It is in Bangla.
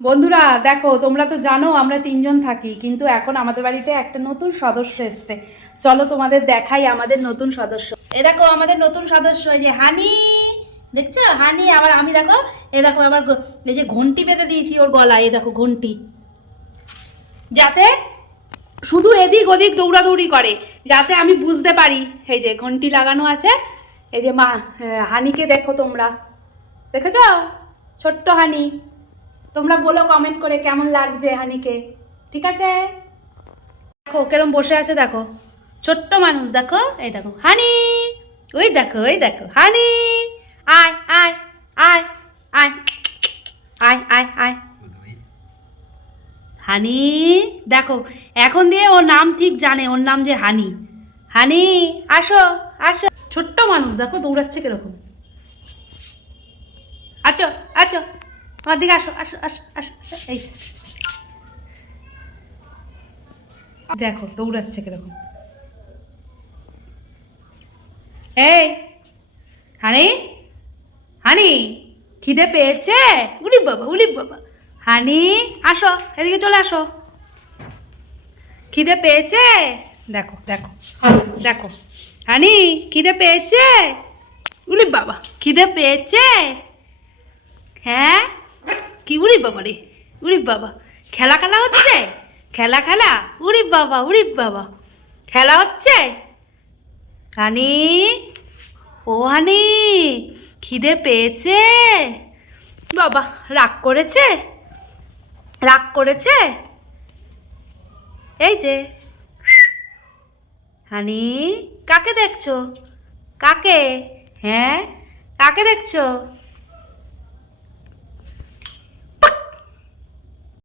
বন্ধুরা দেখো, তোমরা তো জানো আমরা তিনজন থাকি, কিন্তু এখন আমাদের বাড়িতে একটা নতুন সদস্য এসছে। চলো তোমাদের দেখাই আমাদের নতুন সদস্য। এ দেখো আমাদের নতুন সদস্য, এই যে হানি। দেখছো হানি? আবার আমি দেখো, এ দেখো আবার এই যে ঘন্টি বেঁধে দিয়েছি ওর গলায়, এ দেখো ঘন্টি, যাতে শুধু এদিক ওদিক দৌড়াদৌড়ি করে, যাতে আমি বুঝতে পারি। এই যে ঘন্টি লাগানো আছে। এই যে মা, হানিকে দেখো তোমরা, দেখেছো? ছোট্ট হানি। তোমরা বলো কমেন্ট করে কেমন লাগছে হানিকে। ঠিক আছে? দেখো কেরম বসে আছে, দেখো ছোট্ট মানুষ, দেখো এই দেখো হানি। ওই দেখো, ওই দেখো হানি। আয় আয় আয় আয় আয় আয় আয় হানি। দেখো এখন দিয়ে ওর নাম ঠিক জানে, ওর নাম যে হানি। হানি আসো, আসো। ছোট্ট মানুষ দেখো দৌড়াচ্ছে কিরকম। আছো, আছো, আমার দিকে আসো, আসো, আসো, আসো, আসো। এই দেখো দৌড়াচ্ছে কিরকম। এই হানি, হানি, খিদে পেয়েছে? উলি বাবা, উলি বাবা। হানি আসো, এদিকে চলে আসো। খিদে পেয়েছে? দেখো দেখো দেখো, হানি খিদে পেয়েছে? উলি বাবা, খিদে পেয়েছে? হ্যাঁ, কি উড়ি বাবা রে, উড়ি বাবা। খেলা খেলা হচ্ছে, খেলা খেলা, উড়ি বাবা, উড়ি বাবা, খেলা হচ্ছে। হানি, ও হানি, খিদে পেয়েছে? বাবা রাগ করেছে, রাগ করেছে। এই যে হানি, কাকে দেখছো? কাকে? হ্যাঁ, কাকে দেখছো?